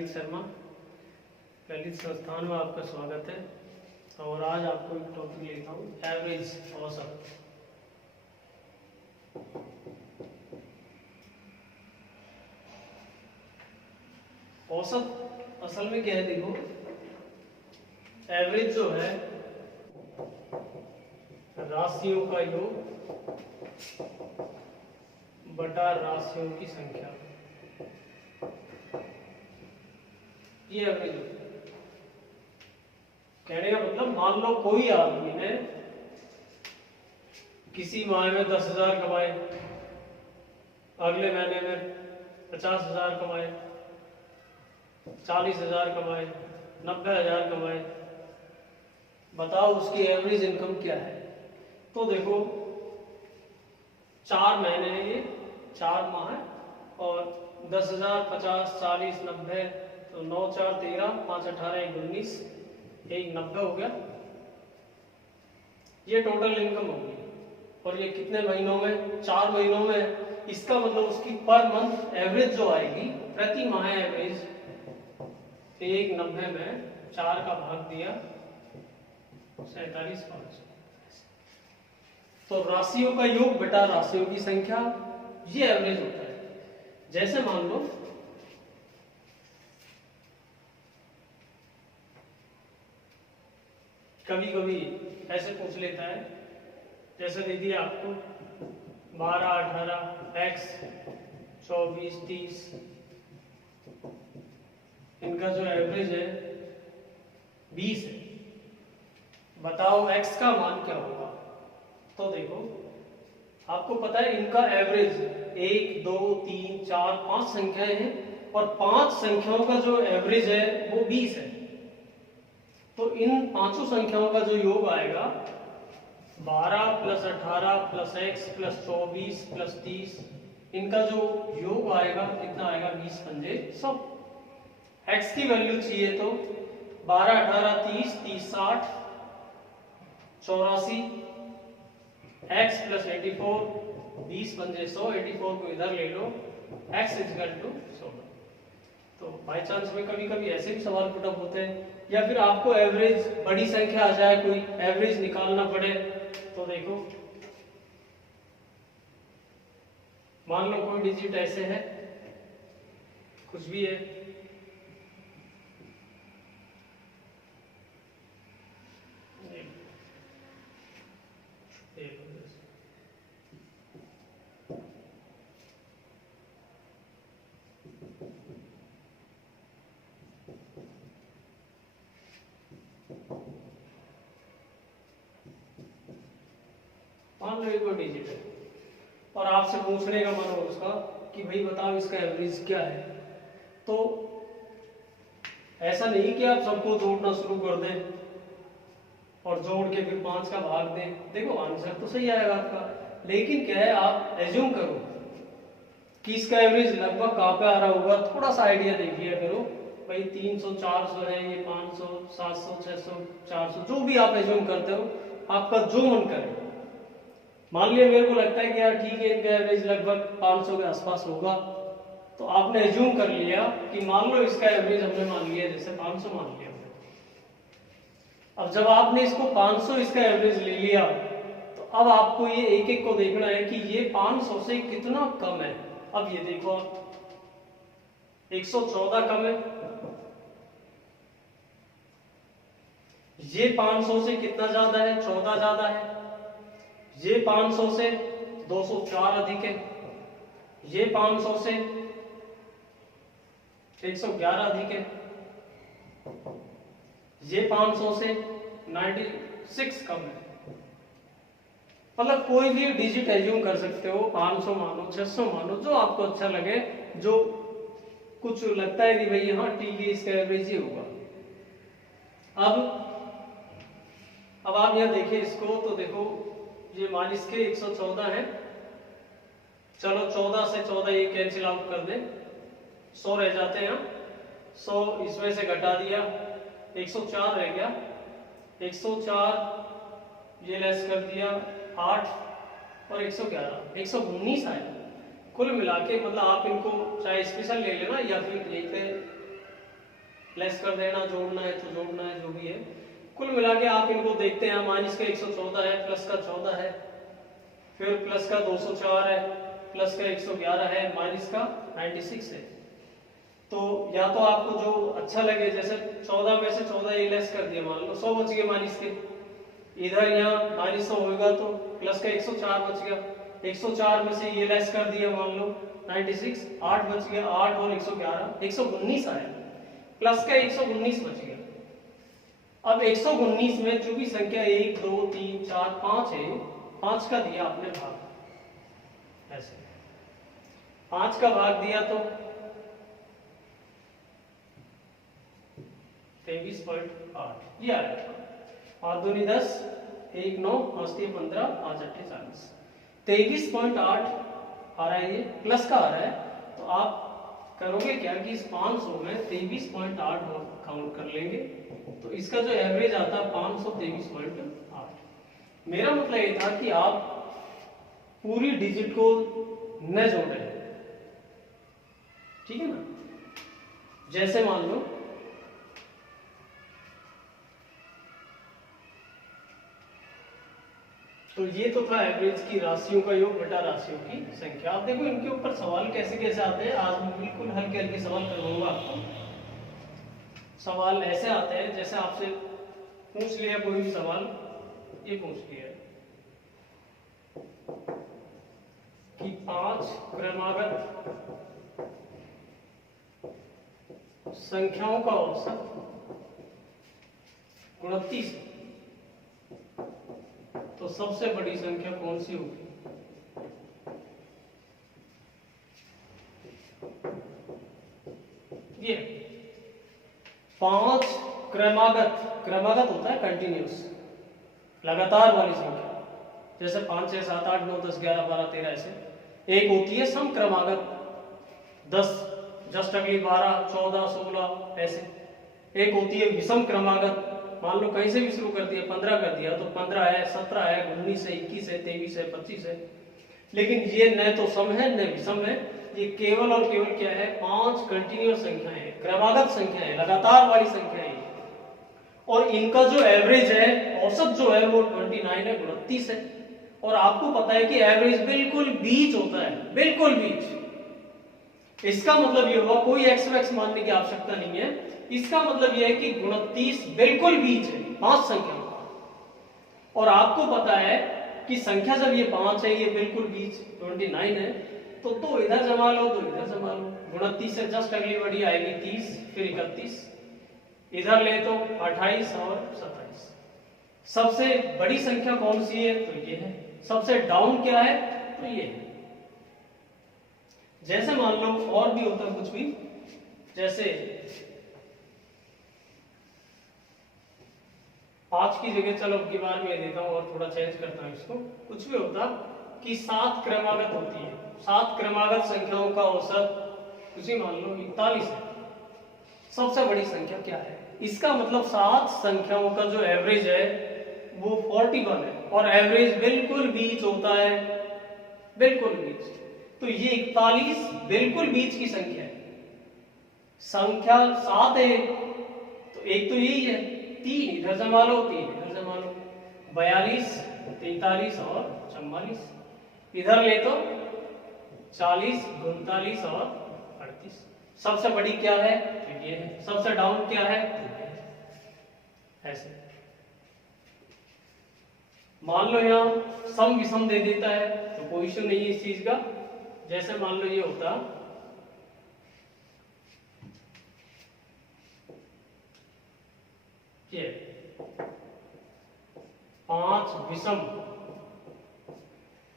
ललित शर्मा, ललित संस्थान में आपका स्वागत है। और आज आपको एक टॉपिक लेता हूँ, एवरेज, औसत। औसत असल में क्या है, देखो एवरेज जो है राशियों का योग बटा राशियों की संख्या, ये एवरेज होता है। कहने का मतलब, मान लो कोई आदमी ने किसी माह में 10,000 कमाए, अगले महीने में 50,000 कमाए, 40,000 कमाए, 90,000 कमाए। बताओ उसकी एवरेज इनकम क्या है। तो देखो 4 महीने हैं, ये 4 माह है, और 10,000, 50, 40, 90, तो 9, 4, 13, 5, 18, 1, 19, 1, 90 हो गया। ये टोटल इनकम होगी। और ये कितने महीनों में? 4 महीनों में। इसका मतलब उसकी पर मंथ एवरेज जो आएगी, प्रति माह एवरेज 1,90 में 4 का भाग दिया 47,500। तो राशियों का योग बटा राशियों की संख्या, ये एवरेज होता है। जैसे मान लो कभी कभी ऐसे पूछ लेता है, जैसे दे दिया आपको 12, 18, x, 24, 30, इनका जो एवरेज है 20 है। बताओ x का मान क्या होगा। तो देखो आपको पता है इनका एवरेज 1, 2, 3, 4, 5 संख्याएं हैं, और 5 संख्याओं का जो एवरेज है वो 20 है। तो इन पांचों संख्याओं का जो योग आएगा 12 + 18 + x + 24 + 30, इनका जो योग आएगा कितना आएगा? 20 पंजे 100। x की वैल्यू चाहिए तो 12, 18, 30, 30, 60, 84, x + 84, 20 पंजे 100, 84 को इधर ले लो, x = 100। तो बाई चांस में कभी कभी ऐसे भी सवाल पुटअप होते हैं, या फिर आपको एवरेज बड़ी संख्या आ जाए, कोई एवरेज निकालना पड़े। तो देखो मान लो कोई डिजिट ऐसे है, कुछ भी है, मान लो एक और डिजिट है, और आपसे पूछने का मन हो उसका कि भाई बताओ इसका एवरेज क्या है। तो ऐसा नहीं कि आप सबको जोड़ना शुरू कर दें और जोड़ के फिर 5 का भाग दें। देखो आंसर तो सही आएगा आपका, लेकिन क्या है, आप एज्यूम करो कि इसका एवरेज लगभग कहाँ पे आ रहा होगा। थोड़ा सा आइडिया देख लिया करो भाई, 300, 400 है, ये 500, 700, 600, 400, जो भी आप एज्यूम करते हो, आपका जो मन करे। मान लिया मेरे को लगता है कि यार ठीक है, इनका एवरेज लगभग 500 के आसपास होगा, तो आपने एज्यूम कर लिया कि मान लो इसका एवरेज हमने मान लिया, जैसे 500 मान लिया। अब जब आपने इसको 500 इसका एवरेज ले लिया, तो अब आपको ये एक एक को देखना है कि ये 500 से कितना कम है। अब ये देखो 114 कम है, ये 500 से कितना ज्यादा है? 14 ज्यादा है। ये 500 से 204 अधिक है, ये 500 से 111 अधिक है, ये 500 से 96 कम है। मतलब कोई भी डिजिट एज्यूम कर सकते हो, 500 मानो, 600 मानो, जो आपको अच्छा लगे, जो कुछ लगता है कि भाई हाँ ठीक है इसका एवरेज ही होगा। अब आप यहां देखिए इसको, तो देखो ये मान इसके 114 है, चलो 14 से 14 ये कैंसिल आउट कर दें, 100 रह जाते हैं। 100 इसमें से घटा दिया, 104 रह गया, 104 ये लेस कर दिया 8 और 111, 119 आया कुल मिला के। मतलब आप इनको चाहे स्पेशल ले लेना या फिर यहीं पे लेस कर देना, जोड़ना है तो जोड़ना है, जो भी है। कुल मिला के आप इनको देखते हैं, माइनस का 114 है, प्लस का 14 है, फिर प्लस का 204 है, प्लस का 111 है, माइनस का 96 है। तो या तो आपको जो अच्छा लगे, जैसे 14 में से 14 ये लेस कर दिया, मान लो 100 बच गए माइनस के, इधर यहाँ माइनस 100 होगा तो प्लस का 104 बच गया, 104 में से ये लेस कर दिया, मान लो 96, 8 बच गया, 8 और 111 119 आया, प्लस का 119 बच गया। अब 119 में जो भी संख्या 1 2 3 4 5 है, 5 का दिया आपने भाग, ऐसे 5 का भाग दिया तो 23.8 ये आया। 8 दूनी 10, 1 9, 5 3 15, 5 8 40, 23.8 आ रहा है, ये प्लस का आ रहा है। तो आप करोगे क्या कि इस 500 में 23.8 काउंट कर लेंगे, तो इसका जो एवरेज आता है 523.8। मेरा मतलब ये था कि आप पूरी डिजिट को न जोड़े, ठीक है ना। जैसे मान लो तो ये तो था एवरेज की राशियों का योग बटा राशियों की संख्या। आप देखो इनके ऊपर सवाल कैसे कैसे आते हैं, आज मैं बिल्कुल हल्के हल्के सवाल करवाऊंगा आपको। सवाल ऐसे आते हैं जैसे आपसे पूछ लिया कोई भी सवाल, ये पूछ लिया कि 5 क्रमागत संख्याओं का औसत 29, तो सबसे बड़ी संख्या कौन सी होगी? ये 5 क्रमागत, क्रमागत होता है कंटिन्यूस, लगातार वाली संख्या, जैसे 5 6 7 8 9 10 11 12 13 ऐसे। एक होती है सम क्रमागत 10, जस्ट अगली 12 14 16 ऐसे। एक होती है विषम क्रमागत, मान लो कहीं से भी शुरू कर दिया, 15 कर दिया तो 15 है, 17 है, 19 है, 21 है, 23 है, 25 है। लेकिन ये न तो सम है न विषम है, ये केवल और केवल क्या है, 5 कंटिन्यूअस संख्याएं हैं, क्रमागत संख्याएं, लगातार वाली संख्याएं हैं। और इनका जो एवरेज है, औसत जो है वो 29 है, 29 है। और आपको पता है कि एवरेज बिल्कुल बीच होता है, बिल्कुल बीच। इसका मतलब ये हुआ कोई एक्स वैक्स मानने की आवश्यकता नहीं है। इसका मतलब यह है कि 29 बिल्कुल बीच है 5 संख्या का। और आपको पता है कि संख्या जब ये 5 है, ये बिल्कुल बीच 29 है, तो इधर जमा लो तो इधर जमा लो। 29 से जस्ट अगली बड़ी आएगी 30, फिर 31, इधर ले तो 28 और 27। सबसे बड़ी संख्या कौन सी है? तो ये है। सबसे डाउन क्या है? तो ये है। जैसे मान लो और भी होता है कुछ भी, जैसे आज की जगह चलो अब की बार मैं देता हूं और थोड़ा चेंज करता हूं इसको। कुछ भी होता कि 7 क्रमागत होती है, 7 क्रमागत संख्याओं का औसत कुछ ही मान लो 41 है। सबसे बड़ी संख्या क्या है? इसका मतलब 7 संख्याओं का जो एवरेज है वो 41 है, और एवरेज बिल्कुल बीच होता है, बिल्कुल बीच। तो ये 41 बिल्कुल बीच की संख्या है। संख्या 7 है तो एक तो यही है, 3 इधर जमा लो, 3 इधर जमा लो, 42 43 और 44, इधर ले तो 40 39 और 38। सबसे बड़ी क्या है? तो ये है। सबसे डाउन क्या है? ऐसे मान लो यहां सम विषम दे देता है तो कोई इश्यू नहीं है इस चीज का। जैसे मान लो ये होता ये 5 विषम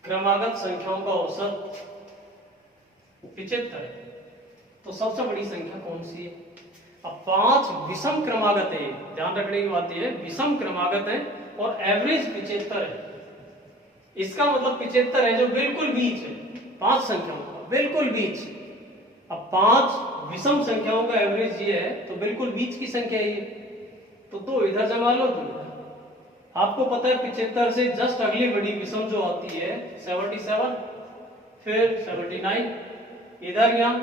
क्रमागत संख्याओं का औसत 75 है, तो सबसे बड़ी संख्या कौन सी है? अब 5 विषम क्रमागत है, ध्यान रखने की बात यह है, विषम क्रमागत है और एवरेज 75 है। इसका मतलब 75 है जो बिल्कुल बीच है 5 संख्याओं का, बिल्कुल बीच। अब 5 विषम संख्याओं का एवरेज ये है तो बिल्कुल बीच की संख्या ये, तो 2 इधर जमा लो, 2 इधर। आपको पता है 75 से जस्ट अगली बड़ी विषम जो आती है 77, फिर 79, इधर यहाँ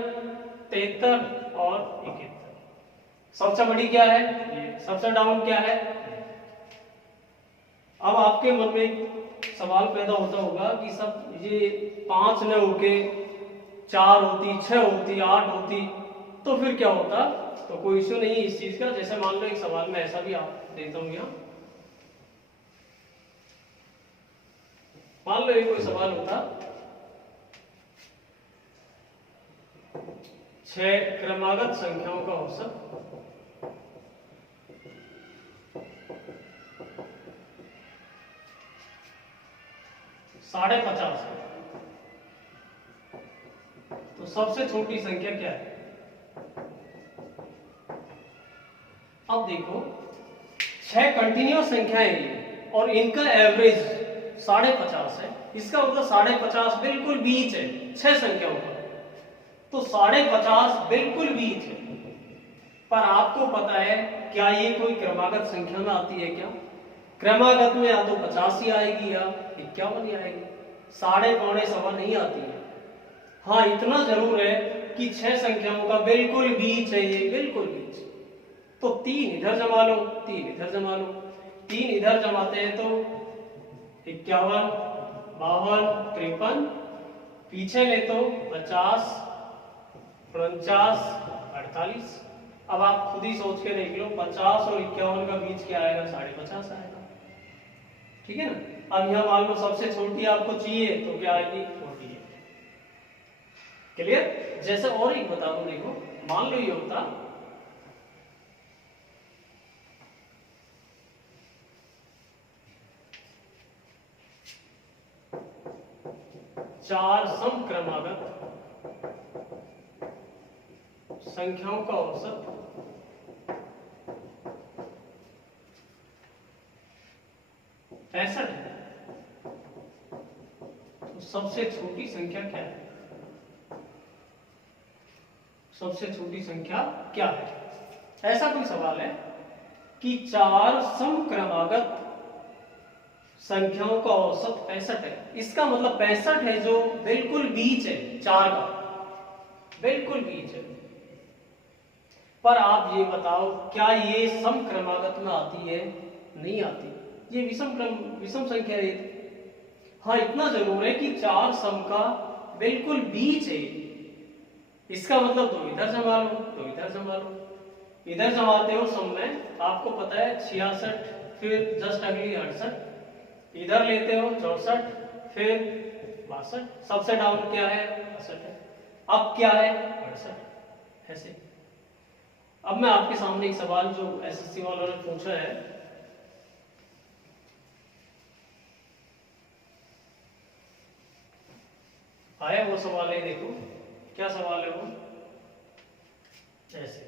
73 और 71। सबसे बड़ी क्या है ये, सबसे डाउन क्या है। अब आपके मन में एक सवाल पैदा होता होगा कि सब ये 5 न होके 4 होती, 6 होती, 8 होती तो फिर क्या होता। तो कोई इश्यू नहीं है इस चीज का। जैसे मान लो एक सवाल में ऐसा भी आप देता हूं यहाँ, मान लो ये कोई सवाल होता 6 क्रमागत संख्याओं का औसत 50.5 है, तो सबसे छोटी संख्या क्या है। अब देखो 6 कंटिन्यूअस संख्याएं हैं और इनका एवरेज 50.5 है। इसका मतलब 50.5 बिल्कुल बीच है 6 संख्याओं का, तो 50.5 बिल्कुल बीच है। पर आपको पता है क्या ये कोई क्रमागत संख्या में आती है क्या। क्रमागत में या तो 50 ही आएगी या 51 ही आएगी, 5.25 नहीं आती है। हाँ इतना जरूर है कि 6 संख्याओं का बिल्कुल बीच है ये, बिल्कुल बीच। तो 3 इधर जमा लो, 3 इधर जमा लो, 3 इधर जमाते हैं तो 51, 52, 53, पीछे ले तो 50, 49, 48। अब आप खुद ही सोच के देख लो 50 और 51 का बीच क्या आएगा, 50.5 आएगा। ठीक है ना। अब यहां मान लो सबसे छोटी आपको चाहिए तो क्या आएगी, 48। क्लियर। जैसे और एक बता दूं, देखो मान लो ये होता 4 समक्रमागत संख्याओं का औसत 65 है, तो सबसे छोटी संख्या क्या है, सबसे छोटी संख्या क्या है। ऐसा कोई सवाल है कि 4 समक्रमागत संख्याओं का औसत 65 है। इसका मतलब 65 है जो बिल्कुल बीच है 4 का, बिल्कुल बीच है। पर आप ये बताओ क्या ये समक्रमागत में आती है, नहीं आती, ये विषम संख्या है। हाँ इतना जरूर है कि 4 सम का बिल्कुल बीच है। इसका मतलब 2 इधर जमा लो, 2 इधर जमा लो, इधर जमाते हो सम में आपको पता है 66, फिर जस्ट अगली 68, इधर लेते हो 64, फिर 62, सबसे डाउन क्या है 68 है, अब क्या है 68। ऐसे अब मैं आपके सामने एक सवाल जो एसएससी वालों ने पूछा है, आया वो सवाल है, देखो क्या सवाल है वो। ऐसे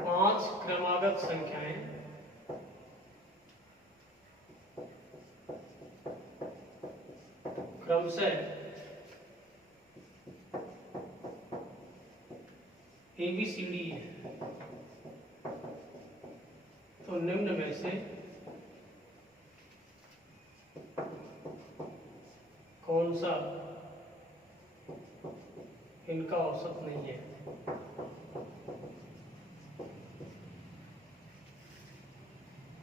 5 क्रमागत संख्याएं क्रमशः ABCD है, तो निम्न में से कौन सा इनका औसत नहीं है।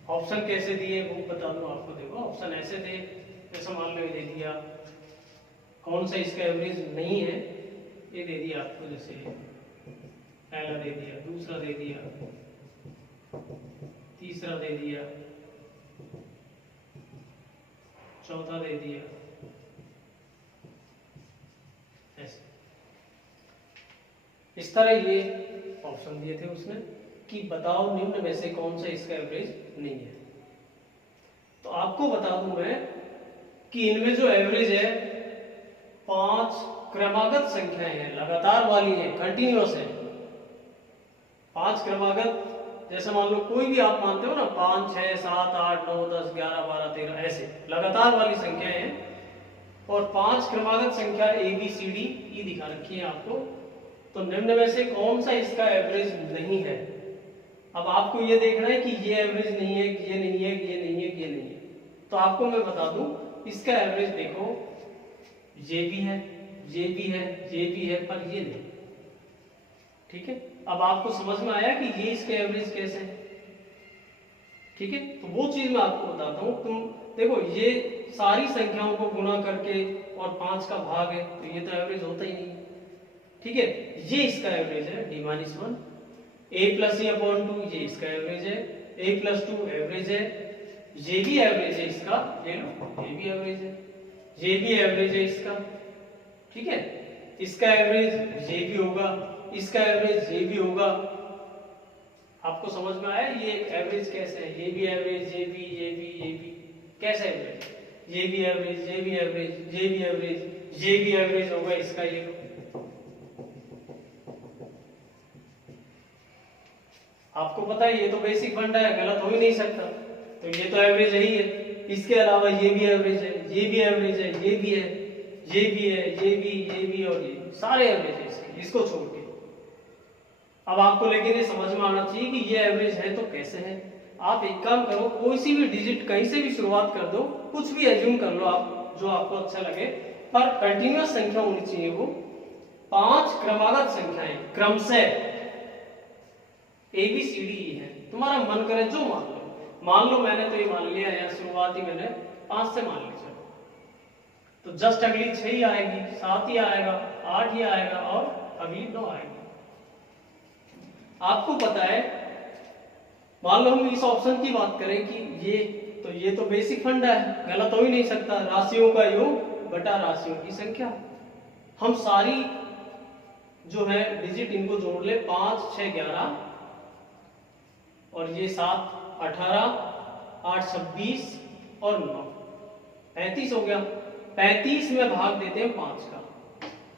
ऑप्शन कैसे दिए वो बता दूं आपको। देखो ऑप्शन ऐसे थे, जैसे मान लो ये दे दिया कौन सा इसका एवरेज नहीं है, ये दे दिया आपको, जैसे पहला दे दिया, दूसरा दे दिया, तीसरा दे दिया, चौथा दे दिया, ऐसे इस तरह ये ऑप्शन दिए थे उसने कि बताओ निम्न में से कौन सा इसका एवरेज नहीं है। तो आपको बता दूं मैं कि इनमें जो एवरेज है 5 क्रमागत संख्याएं हैं, लगातार वाली है, कंटिन्यूअस है। 5 क्रमागत, जैसे मान लो कोई भी आप मानते हो ना 5, 6, 7, 8, 9, 10, 11, 12, 13, ऐसे लगातार वाली संख्याएं हैं। और 5 क्रमागत संख्या ABCD ये दिखा रखी है आपको। तो निम्न में से कौन सा इसका एवरेज नहीं है। अब आपको ये देखना है कि ये एवरेज नहीं है, ये नहीं है, ये नहीं है, ये नहीं है। तो आपको मैं बता दूं इसका एवरेज देखो, ये भी है, ये भी है, ये भी है, पर ये नहीं। ठीक है, अब आपको समझ में आया कि ये इसके एवरेज कैसे है। ठीक है, तो वो चीज मैं आपको बताता हूँ। तुम देखो, ये सारी संख्याओं को गुणा करके और 5 का भाग है, तो ये तो एवरेज होता ही नहीं। ठीक है, ये इसका एवरेज है d-1, a plus e upon 2 ये इसका एवरेज है, a प्लस 2 एवरेज है, ये भी एवरेज है इसका, ये लो ये भी एवरेज है, ये भी एवरेज है इसका। ठीक है, इसका एवरेज ये भी होगा, इसका एवरेज ये भी होगा। आपको समझ में आया ये एवरेज कैसे है? ये भी एवरेज, ये भी, ये भी, ये भी, कैसे एवरेज? ये भी एवरेज, ये भी एवरेज, ये भी एवरेज, ये भी एवरेज होगा इसका। ये आपको पता है ये तो बेसिक फंडा है, गलत हो ही नहीं सकता, तो ये तो एवरेज ही है। इसके अलावा ये भी एवरेज है, ये भी एवरेज है, ये भी है, ये भी है, ये भी, ये भी और ये सारे एवरेज है इसके, इसको छोड़ के। अब आपको लेकिन ये समझ में आना चाहिए कि ये एवरेज है तो कैसे है। आप एक काम करो, कोई सी भी डिजिट कहीं से भी शुरुआत कर दो, कुछ भी एज्यूम कर लो आप, जो आपको अच्छा लगे, पर कंटिन्यूअस संख्या होनी चाहिए वो। 5 क्रमागत संख्याएं क्रमशः ABCDE है, तुम्हारा मन करे जो मान लो मैंने तो ये मान लिया यार, शुरुआत ही मैंने 5 से मान ली, तो जस्ट अगली 6 ही आएगी, 7 ही आएगा, 8 ही आएगा और अगली 9 आएगी। आपको पता है, मान लो हम इस ऑप्शन की बात करें कि ये तो बेसिक फंडा है, गलत हो ही नहीं सकता, राशियों का योग बटा राशियों की संख्या। हम सारी जो है डिजिट इनको जोड़ ले, 5 6 11 और ये 7 18, 8 26 और 9 35 हो गया। 35 में भाग देते हैं 5 का,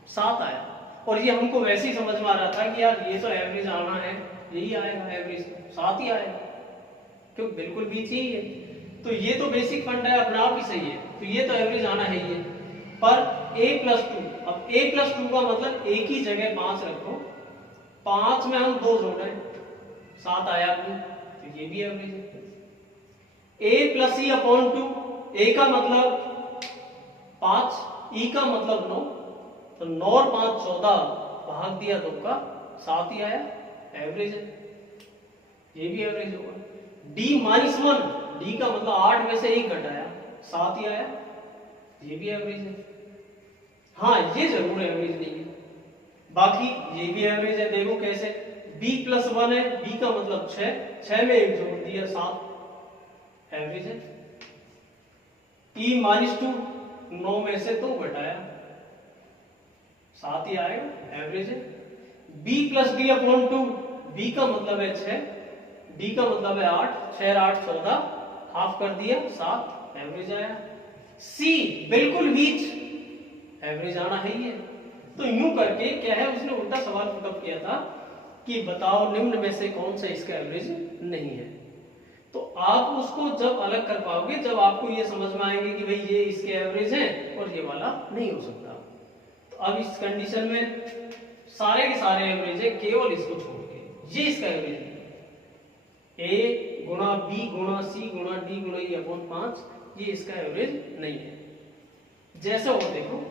7 आया। और ये हमको वैसे ही समझ में आ रहा था कि यार ये तो एवरेज आना है, यही आएगा एवरेज, 7 ही आएगा, क्यों बिल्कुल बीच ही है। तो ये तो बेसिक फंड है, अपना आप ही सही है, तो ये तो एवरेज आना है ये। पर a+2, अब a+2 का मतलब एक ही जगह 5 रखो, 5 में हम 2 जोड़े, 7 आया अपनी, तो ये भी एवरेज है। a plus e upon 2, a का मतलब 5, e का मतलब 9, तो 9 और 5 14, भाग दिया 2 का, 7 ही आया, एवरेज है, ये भी एवरेज होगा। d-1, d का मतलब 8 में से 1 घटाया, 7 ही आया, ये भी एवरेज है। हाँ, ये जरूर एवरेज नहीं है, बाकी ये भी एवरेज है। देखो कैसे, b+1 है, b का मतलब 6 में 1 जोड़ दिया, 7, एवरेज है। e-2, 9 में से 2 घटाया, 7 ही आएगा, एवरेज है। b plus d upon 2, b का मतलब है 6, d का मतलब है 8, 6 8 14, हाफ कर दिया, 7, एवरेज आया। c बिल्कुल बीच, एवरेज आना है ही है। तो यूं करके क्या है, उसने उल्टा सवाल पुटअप किया था कि बताओ निम्न में से कौन सा इसका एवरेज नहीं है। तो आप उसको जब अलग कर पाओगे, जब आपको ये समझ में आएंगे कि भाई ये इसके एवरेज है और ये वाला नहीं हो सकता। तो अब इस कंडीशन में सारे के सारे एवरेज है, केवल इसको छोड़ के, ये इसका एवरेज है। a गुणा b गुणा c गुणा d गुणा e अपॉन 5, ये इसका एवरेज नहीं है। जैसे हो देखो,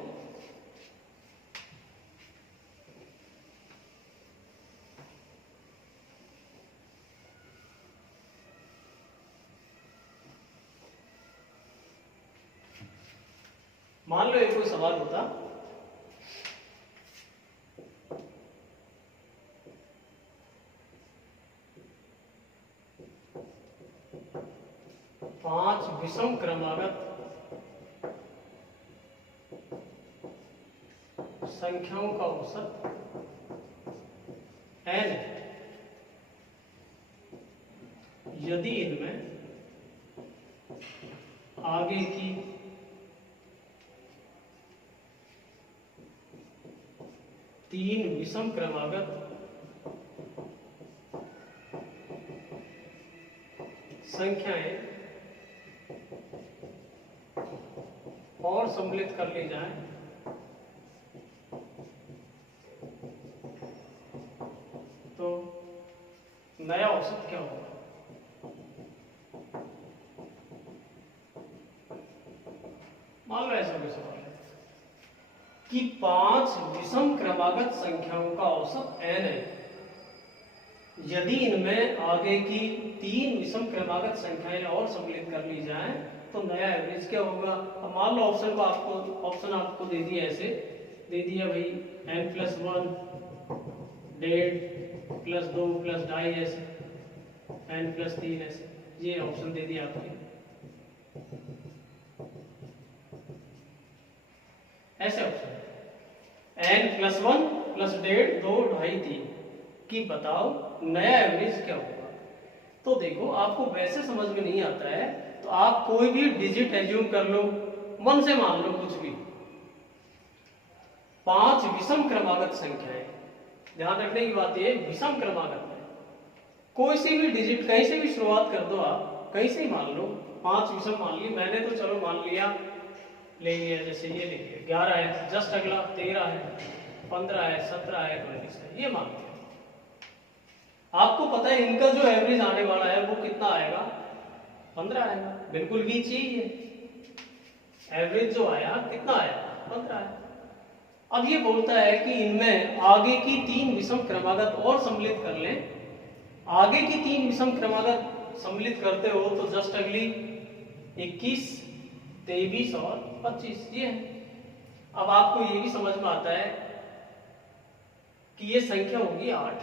मान लो एक कोई सवाल होता, पांच विषम क्रमागत संख्याओं का औसत n, यदि इनमें आगे की तीन विषम क्रमागत संख्याएं और सम्मिलित कर ली जाए तो नया औसत क्या होगा। मान लो ऐसा कोई सवाल है कि 5 विषम क्रमागत संख्याओं का औसत n है, यदि इनमें आगे की 3 विषम क्रमागत संख्याएं और सम्मिलित कर ली जाएं तो नया एवरेज क्या होगा। अब मान लो ऑप्शन आपको दे दिया, ऐसे दे दिया भाई n+1 1.5 + 2 + 2.5 ऐसे n+3 ऐसे, ये ऑप्शन दे दिया आपके। ऐसे ऑप्शन n+1 + 1.5 2 2.5 3 कि बताओ नया एवरेज क्या होगा। तो देखो आपको वैसे समझ में नहीं आता है तो आप कोई भी डिजिट एज्यूम कर लो, मन से मान लो कुछ भी। 5 विषम क्रमागत संख्याएं, ध्यान रखने की बात ये विषम क्रमागत है। कोई सी भी डिजिट कहीं से भी शुरुआत कर दो, आप कहीं से ही मान लो 5 विषम मान ली मैंने, तो चलो मान लिया, ले लिया, जैसे ये ले लिया 11 है, जस्ट अगला 13 है, 15 है, 17 है, 19 है, ये मान लिया। आपको पता है इनका जो एवरेज आने वाला है वो कितना आएगा, 15 आएगा, बिल्कुल बीच ही है। एवरेज जो आया कितना आया, 15 आया। अब ये बोलता है कि इनमें आगे की 3 विषम क्रमागत और सम्मिलित कर लें। आगे की 3 विषम क्रमागत सम्मिलित करते हो तो जस्ट अगली 21, 23 और 25 ये है। अब आपको ये भी समझ में आता है कि ये संख्या होगी 8,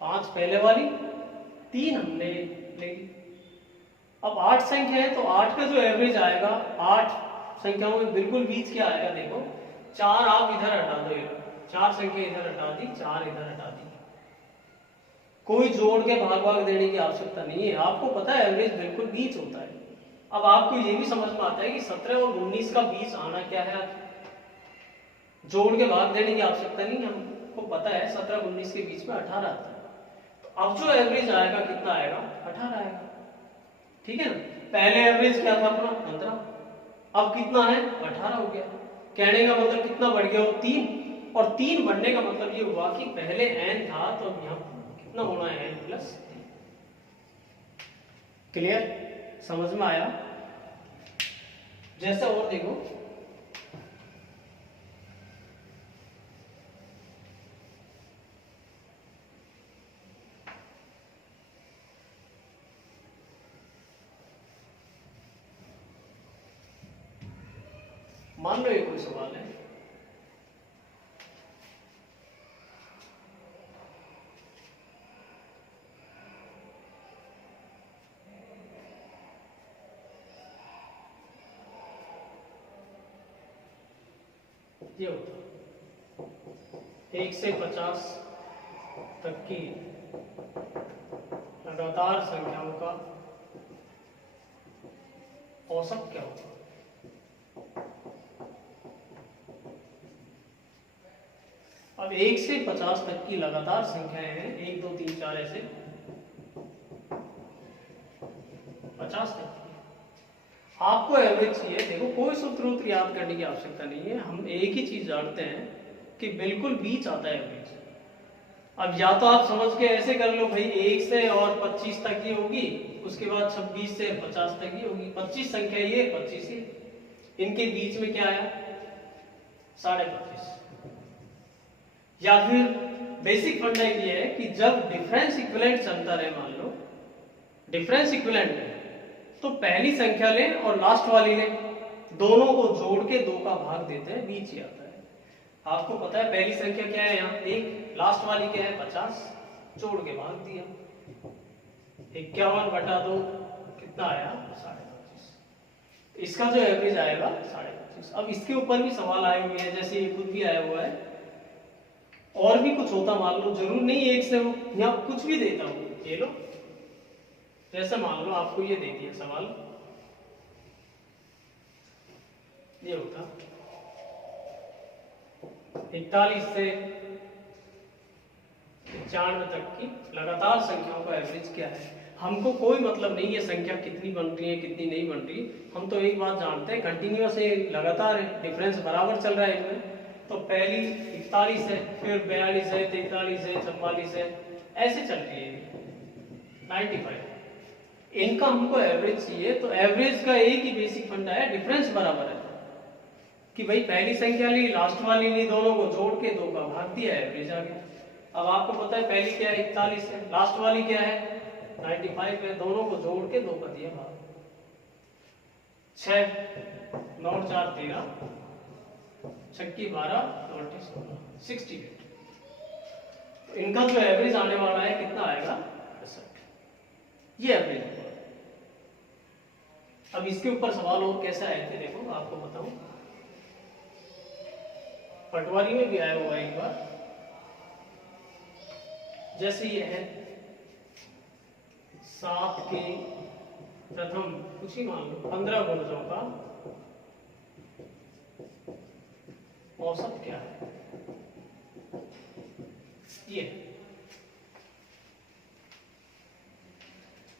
5 पहले वाली, 3 हमने ले ली। अब 8 संख्या है तो 8 का जो एवरेज आएगा, 8 संख्याओं में बिल्कुल बीच क्या आएगा, देखो 4 आप इधर हटा दो, 4 संख्या इधर हटा दी, 4 इधर हटा दी, कोई जोड़ के भाग भाग देने की आवश्यकता नहीं है। आपको पता है एवरेज बिल्कुल बीच होता है। अब आपको ये भी समझ में आता है कि 17 और 19 का बीच आना क्या है, जोड़ के भाग देने की आवश्यकता नहीं है, हमको पता है 17 और 19 के बीच में 18 आता है। अब जो एवरेज आएगा कितना आएगा, 18 आएगा, ठीक है ना। पहले एवरेज क्या था अपना 15, अब कितना है 18 हो गया। कहने का मतलब कितना बढ़ गया, 3, और 3 बढ़ने का मतलब ये हुआ कि पहले n था तो अब यहाँ कितना होना है n+3। क्लियर, समझ में आया। जैसा और देखो, मान लो ये कोई सवाल है, ये होता 1 से 50 तक की लगातार संख्याओं का औसत क्या होगा। अब 1 से 50 तक की लगातार संख्याएं हैं, 1 2 3 4 ऐसे 50 तक की। आपको एवरेज चाहिए, देखो कोई सूत्र याद करने की आवश्यकता नहीं है, हम एक ही चीज जानते हैं कि बिल्कुल बीच आता है एवरेज। अब या तो आप समझ के ऐसे कर लो भाई 1 से और 25 तक की होगी, उसके बाद 26 से 50 तक की होगी, 25 संख्या ये 25 ये, इनके बीच में क्या आया 25.5। या फिर बेसिक फंडा ये है कि जब डिफरेंस इक्विवेलेंट चलता रहे, मान लो डिफरेंस इक्विवेलेंट है तो पहली संख्या लें और लास्ट वाली लें, दोनों को जोड़ के 2 का भाग देते हैं, बीच ही आता है। आपको पता है पहली संख्या क्या है यहाँ 1, लास्ट वाली क्या है 50, जोड़ के भाग दिया, 51/2 कितना आया 25। इसका जो एवरेज आएगा 25.5। अब इसके ऊपर भी सवाल आए हुए हैं, जैसे ये खुद भी आया हुआ है, और भी कुछ होता मान लो, जरूर नहीं 1 से हो, यहाँ कुछ भी देता हूँ, ये लो जैसे मान लो आपको ये दे दिया सवाल, ये होता 41 से 95 तक की लगातार संख्याओं का एवरेज क्या है। हमको कोई मतलब नहीं है संख्या कितनी बन रही है कितनी नहीं बन रही, हम तो एक बात जानते हैं कंटिन्यूअस है, लगातार है, डिफरेंस बराबर चल रहा है इनमें। तो पहली 41 है, फिर 42 है, 43 है, 44 है, ऐसे चल रही है 95। इनका हमको एवरेज चाहिए, तो एवरेज का एक ही बेसिक फंडा है, डिफरेंस बराबर है कि भाई पहली संख्या ली लास्ट वाली ली, दोनों को जोड़ के 2 का भाग दिया, एवरेज आ गया। अब आपको पता है पहली क्या है 41 है, लास्ट वाली क्या है 95 है, दोनों को जोड़ के 2 का दिया भाग 6 9 4 13 छक्की 12 9 16 68। तो इनका जो एवरेज आने वाला है कितना आएगा 65, ये एवरेज होगा। अब इसके ऊपर सवाल और कैसे आए थे देखो आपको बताऊं, पटवारी में भी आया हुआ है एक बार। जैसे ये है 7 के प्रथम कुछ ही मान लो 15 गुणजों का औसत क्या है, ये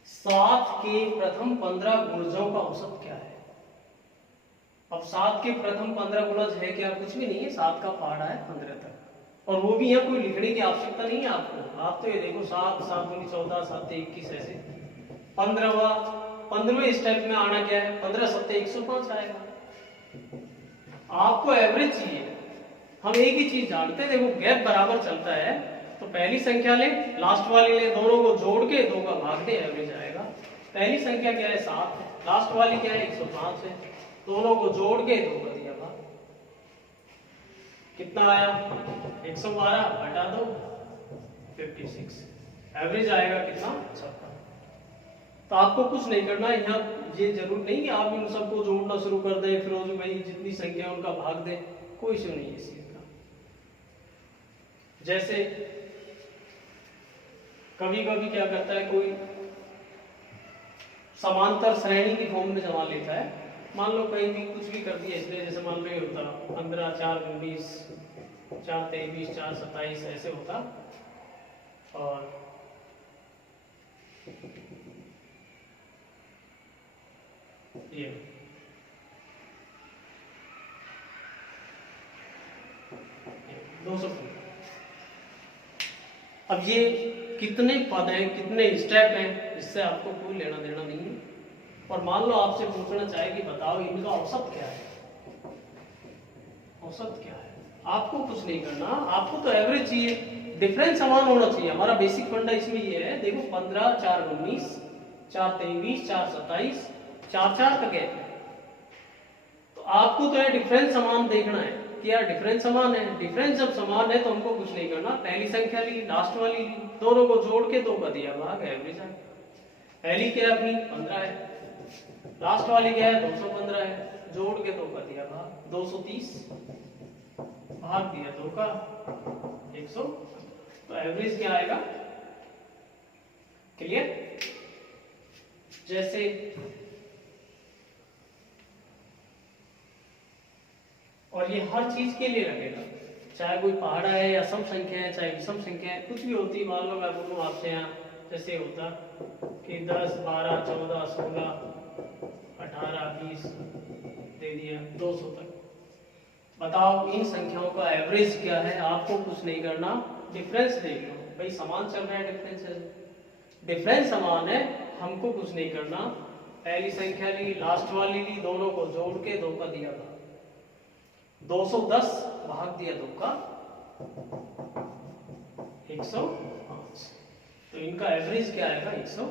7 के प्रथम 15 गुणजों का औसत क्या है। अब 7 के प्रथम 15 गुणज है क्या, कुछ भी नहीं है, 7 का पहाड़ा है 15 तक, और वो भी यहाँ कोई लिखने की आवश्यकता नहीं है आपको। आप तो ये देखो 7 7 दूनी 14 7 21 ऐसे 15वें स्टेप में आना क्या है 15 7 105 आएगा। आपको एवरेज चाहिए, हम एक ही चीज जानते हैं, देखो गैप बराबर चलता है तो पहली संख्या ले लास्ट वाली ले, दोनों को जोड़ के 2 का भाग दे, एवरेज आएगा। पहली संख्या क्या है 7 है, लास्ट वाली क्या है 105 है, दोनों को जोड़ के 2 का दिया भाग कितना आया 112 घटा दो 56, एवरेज आएगा कितना 56। तो आपको कुछ नहीं करना है यहाँ, ये जरूर नहीं कि आप इन सबको जोड़ना शुरू कर दें, फिरोज भाई जितनी संख्या उनका भाग दें, कोई इश्यू नहीं है इस चीज का। जैसे कभी कभी क्या करता है कोई समांतर श्रेणी की फॉर्म में जमा लेता है, मान लो कहीं भी कुछ भी कर दिया इसलिए, जैसे मान लो ये होता 15 4 19 4 23 4 27 ऐसे होता, और ये 200। अब ये कितने पद हैं कितने स्टेप हैं इससे आपको कोई लेना देना नहीं है। और मान लो आपसे पूछना चाहे कि बताओ इनका औसत क्या है, औसत क्या है, आपको कुछ नहीं करना, आपको तो एवरेज चाहिए, डिफरेंस समान होना चाहिए। हमारा बेसिक फंडा इसमें ये है, देखो 15 4 19 4 23 4 27 4 4 का गैप है, तो आपको तो है डिफरेंस समान देखना है कि यार डिफरेंस समान है। डिफरेंस जब समान है तो हमको कुछ नहीं करना, पहली संख्या ली लास्ट वाली ली, दोनों को जोड़ के 2 का दिया भाग एवरेज है। पहली क्या है अपनी 15 है, लास्ट वाली क्या है 215 है, जोड़ के 2 का दिया भाग 230 भाग दिया 2 का 100, तो एवरेज क्या आएगा, क्लियर। जैसे और ये हर चीज के लिए लगेगा, चाहे कोई पहाड़ा है या सम संख्या है, चाहे विषम संख्या है, कुछ भी होती है। मान लो मैं बोलूं आपसे यहाँ जैसे होता कि 10 12 14 16 18 20 दे दिया 200 तक, बताओ इन संख्याओं का एवरेज क्या है। आपको कुछ नहीं करना, डिफरेंस देख लो भाई, समान चल रहा है, डिफरेंस है, डिफरेंस समान है, हमको कुछ नहीं करना। पहली संख्या ली लास्ट वाली ली, दोनों को जोड़ के 2 का दिया था 210 भाग दिया 2 का 105, तो इनका एवरेज क्या आएगा 105।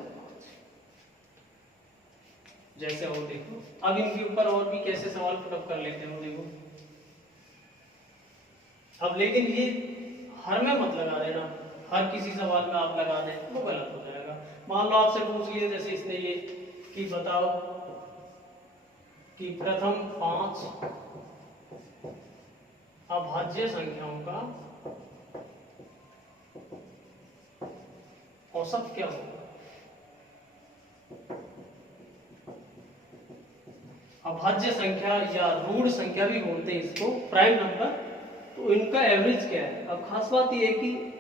जैसे और देखो, अब इनके ऊपर और भी कैसे सवाल पुटअप कर लेते हो देखो। अब लेकिन ये हर में मत लगा देना, हर किसी सवाल में आप लगा दें वो गलत हो जाएगा। मान लो आपसे पूछ लिए जैसे इसने ये कि बताओ कि प्रथम 5 अभाज्य संख्याओं का औसत क्या होगा। अभाज्य संख्या या रूढ़ संख्या भी बोलते हैं इसको, प्राइम नंबर, तो इनका एवरेज क्या है। अब खास बात यह है कि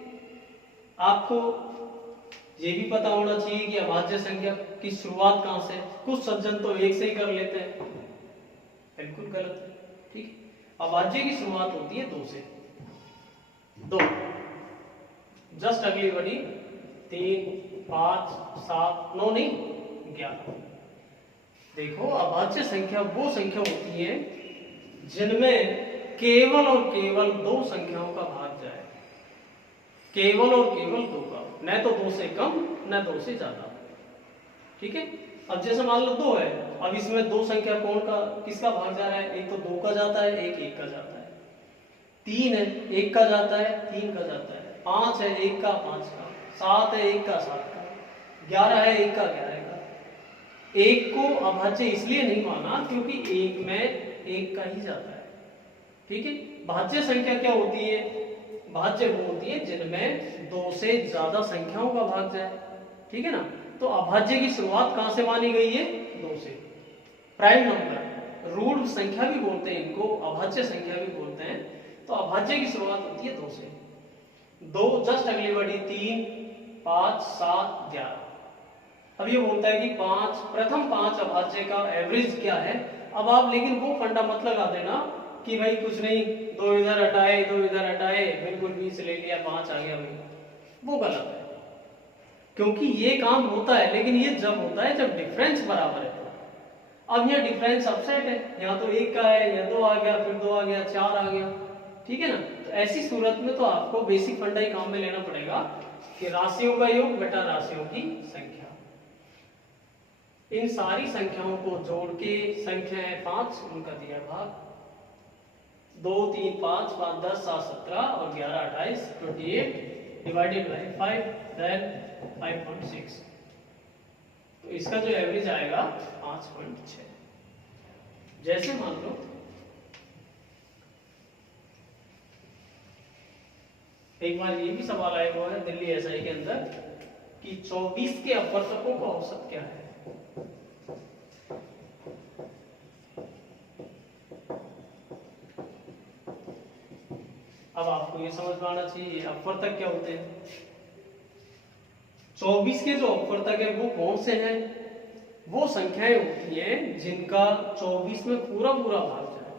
आपको ये भी पता होना चाहिए कि अभाज्य संख्या की शुरुआत कहां से। कुछ सज्जन तो 1 से ही कर लेते हैं, बिल्कुल गलत है, ठीक। अभाज्य की शुरुआत होती है 2 से, 2 जस्ट अगली बड़ी 3 5 7 9 नहीं 11। देखो अभाज्य संख्या वो संख्या होती है जिनमें केवल और केवल 2 संख्याओं का भाग जाए। केवल और केवल 2 का, न तो 2 से कम न 2 से ज्यादा। ठीक है, अब जैसे मान लो 2 है, अब इसमें 2 संख्या कौन का किसका भाग जा रहा है, एक तो 2 का जाता है, एक 1 का जाता है। 3 है, 1 का जाता है, 3 का जाता है। 5 है, 1 का 5 का। 7 है, 1 का 7 का। 11 है, 1 का 11 का। 1 को अभाज्य इसलिए नहीं माना क्योंकि 1 में 1 का ही जाता है। ठीक है, भाज्य संख्या क्या होती है, भाज्य वो होती है जिनमें 2 से ज्यादा संख्याओं का भाग जाए। ठीक है ना, तो अभाज्य की शुरुआत कहां से मानी गई है, 2 से। प्राइम नंबर, रूल्ड संख्या भी बोलते हैं इनको, अभाज्य संख्या भी बोलते हैं। तो अभाज्य की शुरुआत होती है 2 से। 2 जस्ट अगली बढ़ी 3, 5, 7, 11। अब ये बोलता है कि 5 प्रथम 5 अभाज्य का एवरेज क्या है। अब आप लेकिन वो फंडा मत लगा देना कि भाई कुछ नहीं, 2 इधर हटाए 2 इधर हटाए बिल्कुल 20 ले लिया 5 आ गया भाई, वो गलत है। क्योंकि ये काम होता है, लेकिन ये जब होता है जब डिफरेंस बराबर है। अब यहाँ डिफरेंस अपसेट है, यहाँ तो 1 का है, यहाँ 2 आ गया, फिर 2 आ गया, 4 आ गया। ठीक है ना, तो ऐसी सूरत में तो आपको बेसिक फंडा ही काम में लेना पड़ेगा कि राशियों का योग बटा राशियों की संख्या। इन सारी संख्याओं को जोड़ के संख्या है 5, उनका दिया भाग 2, 3, 5, 5, 10, 7, 17 और 11, 28, 28 डिवाइडेड बाय 5, देन 5.6। तो इसका जो एवरेज आएगा 5.6। जैसे मान लो एक बार ये भी सवाल आया हुआ है दिल्ली एसआई के अंदर कि 24 के अपवर्तकों का औसत क्या है। अब आपको ये समझ में आना चाहिए अपवर्तक क्या होते हैं। 24 के जो अपवर्तक है वो कौन से हैं, वो संख्याएं होती हैं जिनका 24 में पूरा पूरा भाग जाए।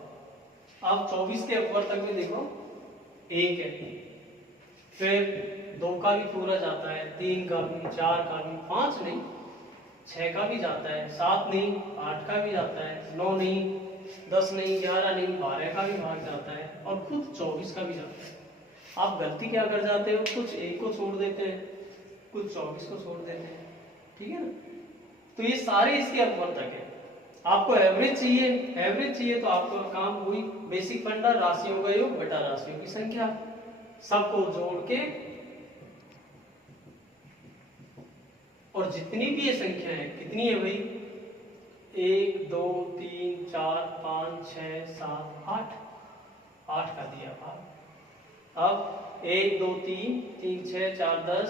आप 24 के अपवर्तक में देखो 1 है, फिर 2 का भी पूरा जाता है, 3 का भी, 4 का भी, 5 नहीं 6 का भी जाता है, 7 नहीं 8 का भी जाता है, 9 नहीं 10 नहीं 11 नहीं 12 का भी भाग जाता है और खुद 24 का भी जाता है। आप गलती क्या कर जाते हो, कुछ 1 को छोड़ देते हैं, कुछ 24 को छोड़ देते हैं। ठीक है ना, तो ये सारे इसके अपवर्तक है। आपको एवरेज चाहिए, एवरेज चाहिए तो आपका काम हुई बेसिक फंडा, राशियों का योग बटा राशियों की संख्या, सबको जोड़ के और जितनी भी ये संख्या है, कितनी है भाई 1 2 3 4 5 6 7 8, 8 का दिया भाग। अब 1 2 3 3 6 4 10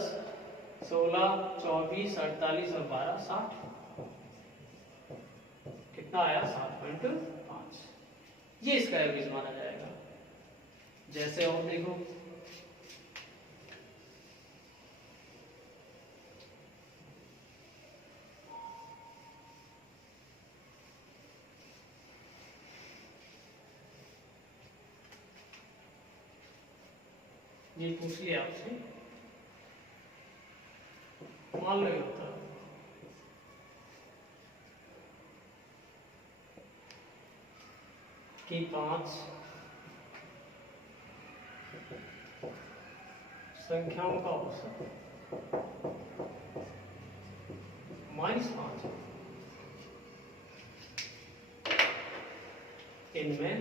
16 24 48 और 12 60, कितना आया 7.5। ये इसका एवरेज माना जाएगा। जैसे और देखो ये पूछ लिया आपसे, मान लो होता कि 5 संख्याओं का औसत -5 है। इनमें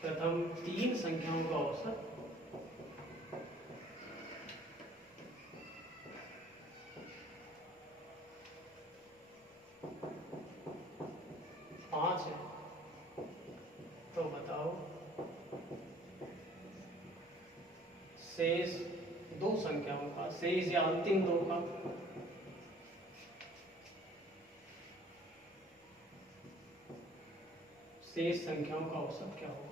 प्रथम 3 संख्याओं का औसत 5 है। तो बताओ शेष 2 संख्याओं का, शेष या अंतिम 2 का शेष संख्याओं का औसत क्या होगा।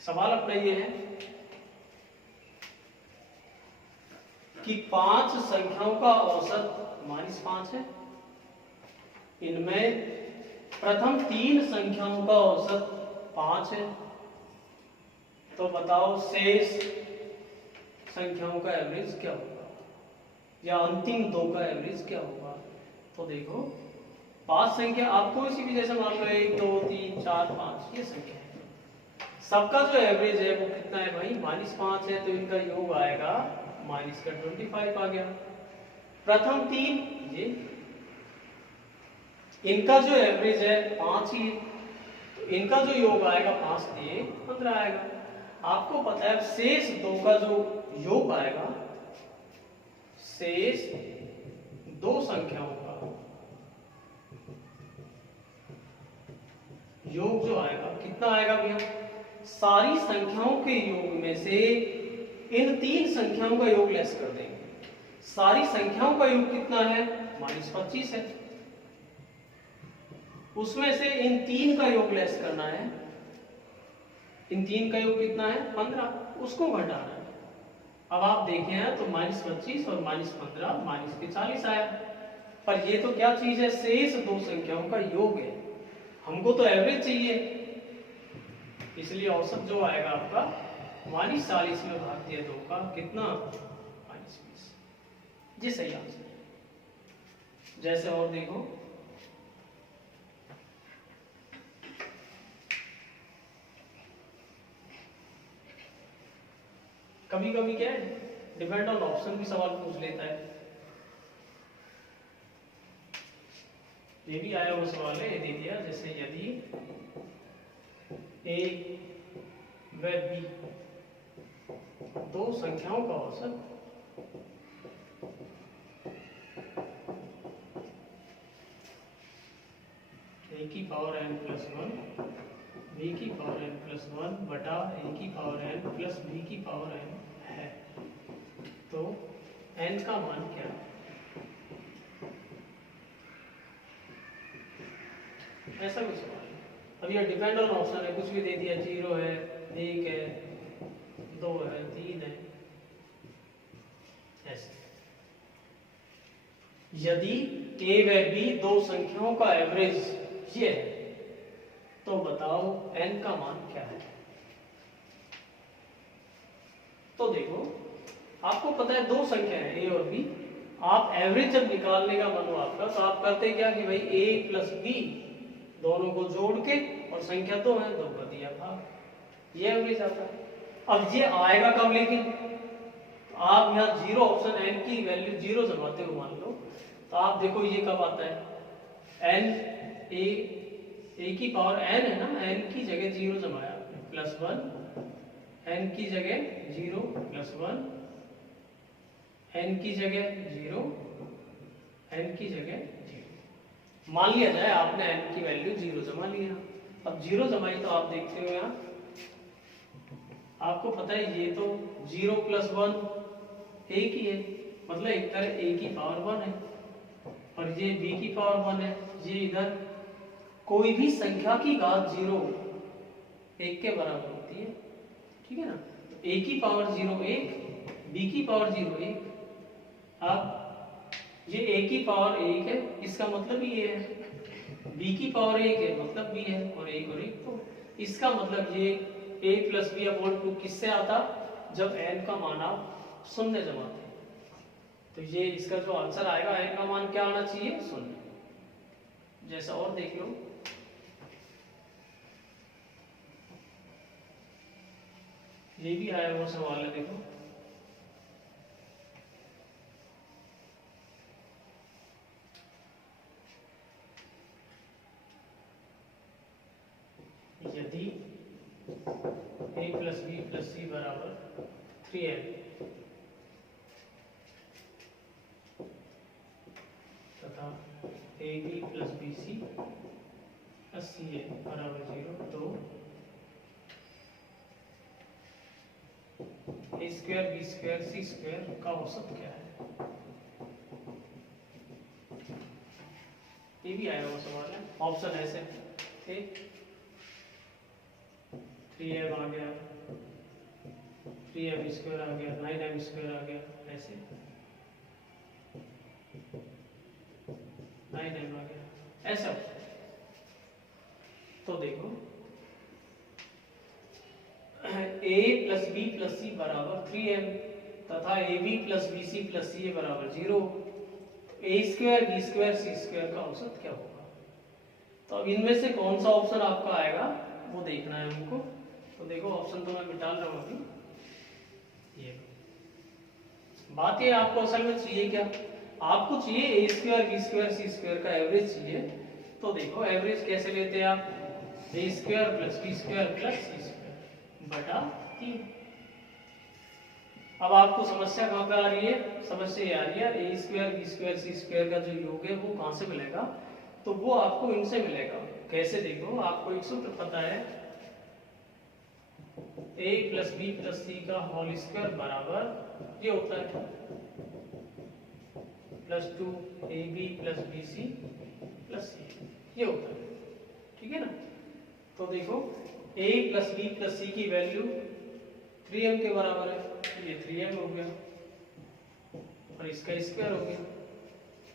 सवाल अपना ये है कि 5 संख्याओं का औसत -5 है, इनमें प्रथम 3 संख्याओं का औसत 5 है। तो बताओ शेष संख्याओं का एवरेज क्या होगा या अंतिम 2 का एवरेज क्या होगा। तो देखो पांच संख्या आप कोई सी भी, जैसे मान लो 1 2 3 4 5 ये संख्या है, सबका जो एवरेज है वो कितना है भाई -5 है, तो इनका योग आएगा -25 आ गया। प्रथम तीन ये, इनका जो एवरेज है 5 ही, तो इनका जो योग आएगा 5 दिए 15 आएगा। आपको पता है शेष दो का जो योग आएगा, शेष दो संख्याओं का योग जो आएगा कितना आएगा भैया, सारी संख्याओं के योग में से इन तीन संख्याओं का योग लेस कर देंगे। सारी संख्याओं का योग कितना है -25 है, उसमें से इन तीन का योग लेस करना है, इन तीन का योग कितना है 15, उसको घटाना है। अब आप देखें तो -25 और -15 -40 आया, पर ये तो क्या चीज है, शेष दो संख्याओं का योग है, हमको तो एवरेज चाहिए, इसलिए औसत जो आएगा आपका -40 में भाग दिया 2 का कितना -20, ये सही आंसर है। जैसे और देखो, कभी कभी क्या है डिपेंड ऑन ऑप्शन भी सवाल पूछ लेता है, ये भी आया वो सवाल है, ये दे दिया जैसे यदि ए व बी दो संख्याओं का औसत ए की पावर n प्लस 1 बी की पावर n प्लस 1 बटा ए की पावर n प्लस बी की पावर n है, तो n का मान क्या है, ऐसा कुछ सवाल है। अब यह डिपेंड ऑन ऑप्शन है, कुछ भी दे दिया, 0 है 1 है 2 है 3 है, ऐसे। यदि a व b दो संख्याओं का एवरेज ये है, तो बताओ n का मान क्या है। तो देखो आपको पता है दो संख्या है a और b, आप एवरेज जब निकालने का मन हो आपका, तो आप करते क्या कि भाई a प्लस b दोनों को जोड़ के, और संख्या दो है 2 का दिया भाग, ये एवरेज आता है। अब ये आएगा कब, लेकिन तो आप यहाँ 0 ऑप्शन n की वैल्यू 0 जमाते हो मान लो, तो आप देखो ये कब आता है, n a की पावर n है ना, n की जगह 0 जमाया प्लस 1, n की जगह 0 प्लस 1, n की जगह 0, n की जगह 0। मान लिया जाए आपने n की वैल्यू 0 जमा लिया, अब 0 जमाई तो आप देखते हो यहाँ आपको पता है ये तो 0 प्लस 1 एक ही है, मतलब एक तरह a की पावर 1 है, और ये b की पावर 1 है, ये इधर कोई भी संख्या की घात 0 1 के बराबर होती है, ठीक है ना, तो a की पावर 0 1, b की पावर 0 1, अब ये a की पावर 1 है, इसका मतलब ये है, b की पावर 1 है मतलब b है, और 1 और 1 तो इसका मतलब ये a प्लस बी अपॉन 2 किससे आता, जब n का मान आप शून्य जमाते हैं, तो ये इसका जो आंसर आएगा n का मान क्या आना चाहिए, शून्य। जैसा और देख लो, ये भी आया वो सवाल है, देखो यदि a plus B plus C बराबर 3n तथा a B plus B C plus C A बराबर 0, तो a square B square C square का औसत क्या है, ये भी आया वो सवाल है, ऑप्शन ऐसे थे 3m आ गया, 3m स्क्वायर आ गया, 9m स्क्वायर आ गया, ऐसे 9m आ गया, ऐसा। तो देखो a plus B plus C बराबर 3m तथा A B plus B C plus C A बराबर 0, तो a square B square C square का औसत क्या होगा, तो अब इनमें से कौन सा ऑप्शन आपका आएगा वो देखना है हमको। तो देखो ऑप्शन तो मैं मिटा रहा हूँ अभी। ये बात ये आपको असल में चाहिए क्या, आपको चाहिए A square B square C square का एवरेज चाहिए। तो देखो एवरेज कैसे लेते हैं आप, A square plus B square plus C square बटा 3। अब आपको समस्या कहाँ पे आ रही है, समस्या ये आ रही है ए square B square C square का जो योग है वो कहाँ से मिलेगा, तो वो आपको इनसे मिलेगा। कैसे, देखो आपको एक सूत्र पता है, a plus B plus C का होल स्क्वायर बराबर ये होता है plus 2ab plus B C plus C, ये होता है, ठीक है ना। तो देखो a plus B plus C की वैल्यू 3m के बराबर है, ये 3m हो गया और इसका स्क्वायर हो गया,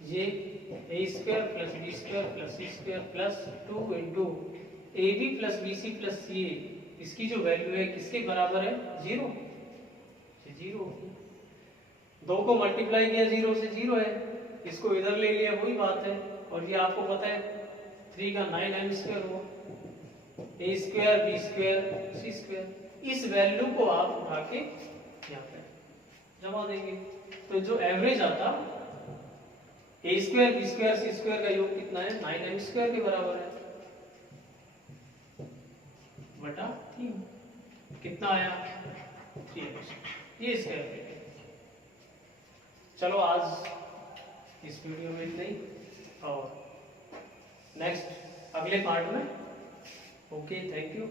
ये A square plus B square plus C square plus 2 into A B plus B C plus C A, इसकी जो वैल्यू है किसके बराबर है, 0, ये 0 हो गया। 2 को मल्टीप्लाई किया 0 से 0 है, इसको इधर ले लिया वही बात है, और ये आपको पता है 3 का 9m स्क्वायर हुआ, ए square B square C square, इस वैल्यू को आप उठा के यहाँ पे जमा देंगे, तो जो एवरेज आता ए square B square C square का योग कितना है, 9m स्क्वायर के बराबर है बटा 3, कितना आया 3m, ये इसका एवरेज है। चलो आज इस वीडियो में इतना ही, और नेक्स्ट अगले पार्ट में। Okay, thank you.